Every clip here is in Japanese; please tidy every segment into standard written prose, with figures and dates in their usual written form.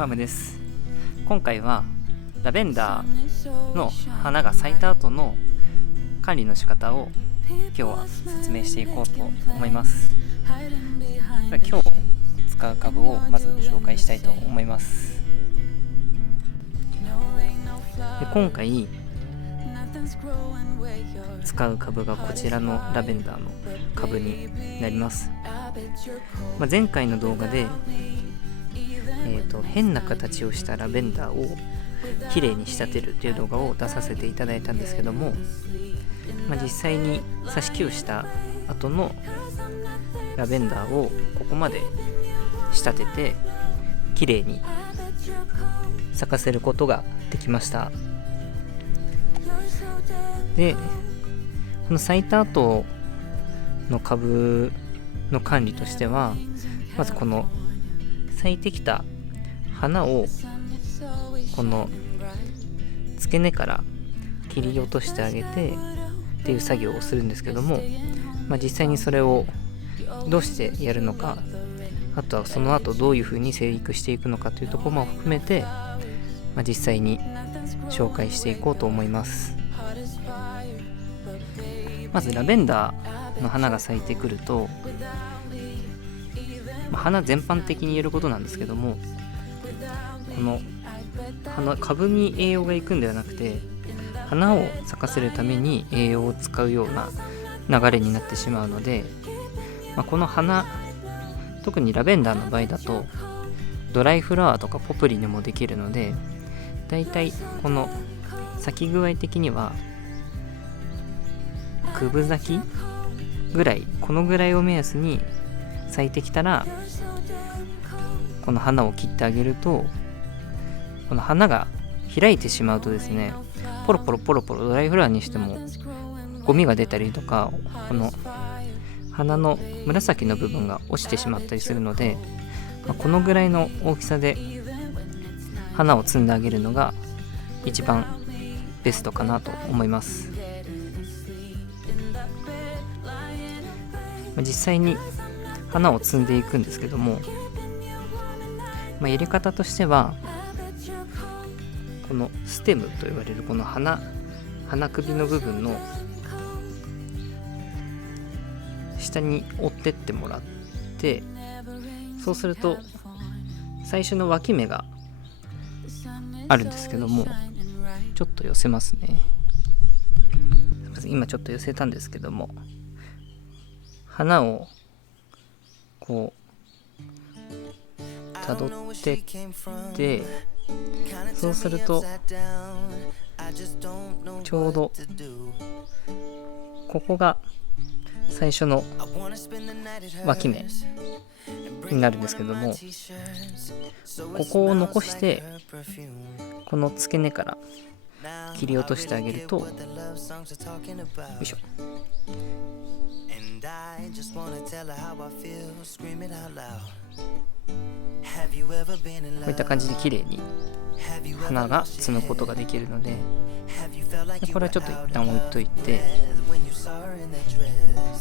ファームです。今回はラベンダーの花が咲いた後の管理の仕方を今日は説明していこうと思います。今日使う株をまず紹介したいと思います。で今回使う株がこちらのラベンダーの株になります。前回の動画で変な形をしたラベンダーをきれいに仕立てるという動画を出させていただいたんですけども、実際に挿し木をした後のラベンダーをここまで仕立ててきれいに咲かせることができました。でこの咲いた後の株の管理としては、まずこの咲いてきた花をこの付け根から切り落としてあげてっていう作業をするんですけども、実際にそれをどうしてやるのか、あとはその後どういうふうに生育していくのかというところも含めて、実際に紹介していこうと思います。まずラベンダーの花が咲いてくると、花全般的に言えることなんですけども、この株に栄養がいくんではなくて、花を咲かせるために栄養を使うような流れになってしまうので、この花、特にラベンダーの場合だとドライフラワーとかポプリにもできるので、だいたいこの咲き具合的には9分咲きぐらい、このぐらいを目安に咲いてきたらこの花を切ってあげると、この花が開いてしまうとですね、ポロポロドライフラワーにしてもゴミが出たりとか、この花の紫の部分が落ちてしまったりするので、このぐらいの大きさで花を摘んであげるのが一番ベストかなと思います。実際に花を摘んでいくんですけども、やり方としては、このステムと言われるこの花首の部分の下に折ってってもらって、そうすると最初の脇芽があるんですけども、ちょっと寄せますね。今ちょっと寄せたんですけども、花をこうたどってって、そうするとちょうどここが最初の脇芽になるんですけども、ここを残してこの付け根から切り落としてあげると、よいしょ、こういった感じで綺麗に花が摘むことができるので、これはちょっと一旦置いといて、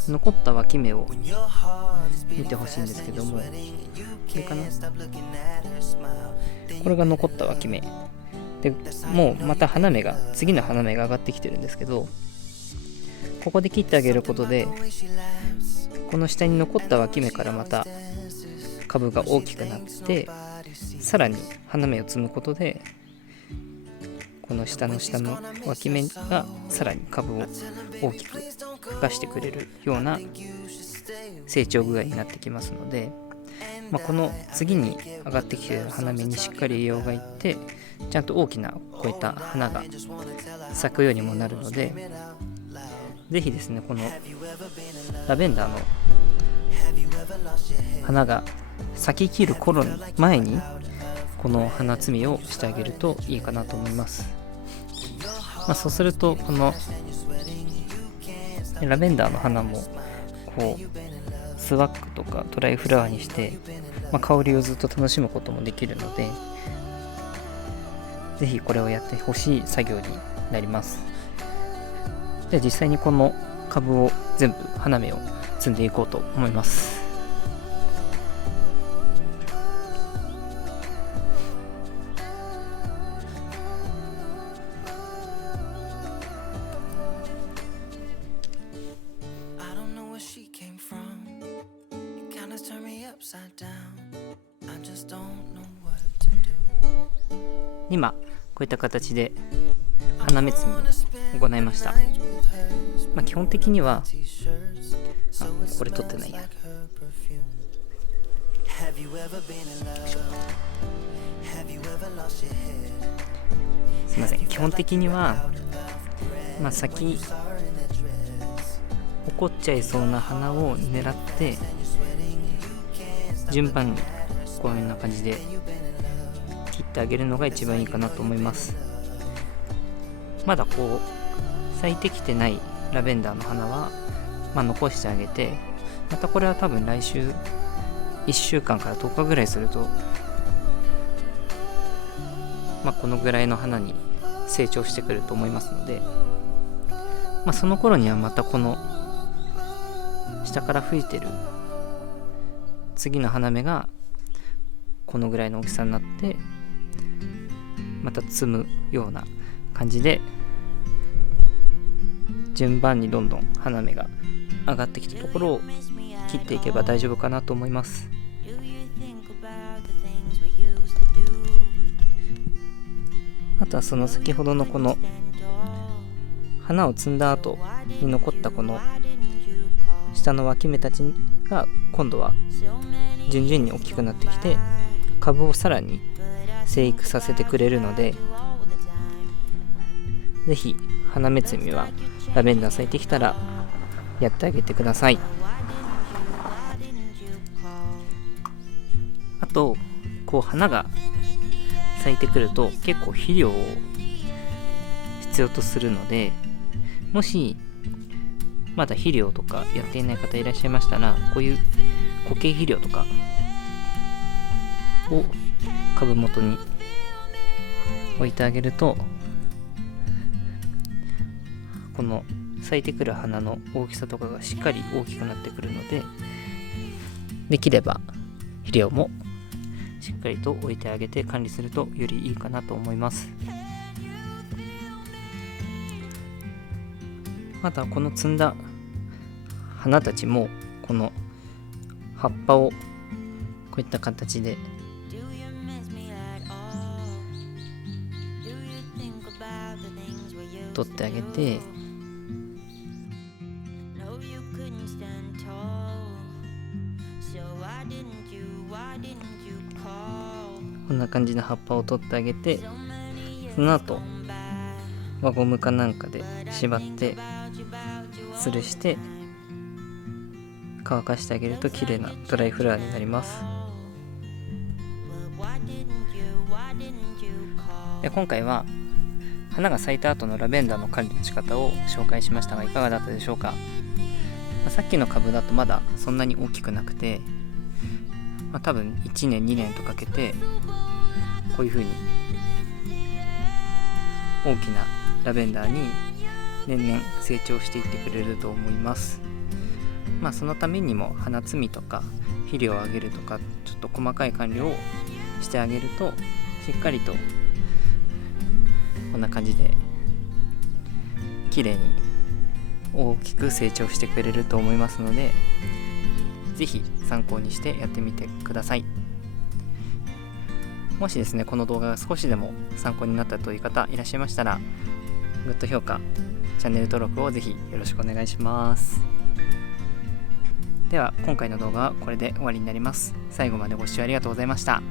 残った脇芽を見てほしいんですけども、これかな、これが残った脇芽で、もうまた次の花芽が上がってきてるんですけど、ここで切ってあげることで、この下に残った脇芽からまた株が大きくなって、さらに花芽を摘むことで、この下の脇芽がさらに株を大きく出してくれるような成長具合になってきますので、この次に上がってきている花芽にしっかり栄養がいって、ちゃんと大きなこういった花が咲くようにもなるので、ぜひですね、このラベンダーの花が咲き切る頃の前にこの花摘みをしてあげるといいかなと思います。そうするとこのラベンダーの花もこうスワッグとかドライフラワーにして、香りをずっと楽しむこともできるので、ぜひこれをやってほしい作業になります。では実際にこの株を全部花芽を摘んでいこうと思います。今こういった形で花芽摘みを行いました。基本的にはこれ撮ってないや。すいません。基本的には、先起こっちゃいそうな花を狙って順番にこういうような感じで切ってあげるのが一番いいかなと思います。まだこう咲いてきてないラベンダーの花は、残してあげて、またこれは多分来週1週間から10日ぐらいすると、このぐらいの花に成長してくると思いますので、その頃にはまたこの下から吹いてる次の花芽がこのぐらいの大きさになって、また摘むような感じで順番にどんどん花芽が上がってきたところを切っていけば大丈夫かなと思います。あとはその先ほどのこの花を摘んだ後に残ったこの下の脇芽たちが今度は順々に大きくなってきて、株をさらに生育させてくれるので、ぜひ花芽摘みはラベンダー咲いてきたらやってあげてください。あとこう花が咲いてくると結構肥料を必要とするので、もしまだ肥料とかやっていない方いらっしゃいましたら、こういう固形肥料とかを株元に置いてあげると、この咲いてくる花の大きさとかがしっかり大きくなってくるので、できれば肥料もしっかりと置いてあげて管理するとよりいいかなと思います。またこの摘んだ花たちもこの葉っぱをこういった形で取ってあげて、こんな感じの葉っぱを取ってあげて、その後輪ゴムかなんかで縛って吊るして乾かしてあげると綺麗なドライフラワーになります。で、今回は花が咲いた後のラベンダーの管理の仕方を紹介しましたが、いかがだったでしょうか。さっきの株だとまだそんなに大きくなくて、多分1年2年とかけてこういう風に大きなラベンダーに年々成長していってくれると思います。そのためにも花摘みとか肥料をあげるとか、ちょっと細かい管理をしてあげると、しっかりとこんな感じで綺麗に大きく成長してくれると思いますので、ぜひ参考にしてやってみてください。もしですね、この動画が少しでも参考になったという方いらっしゃいましたら、グッド評価、チャンネル登録をぜひよろしくお願いします。では今回の動画はこれで終わりになります。最後までご視聴ありがとうございました。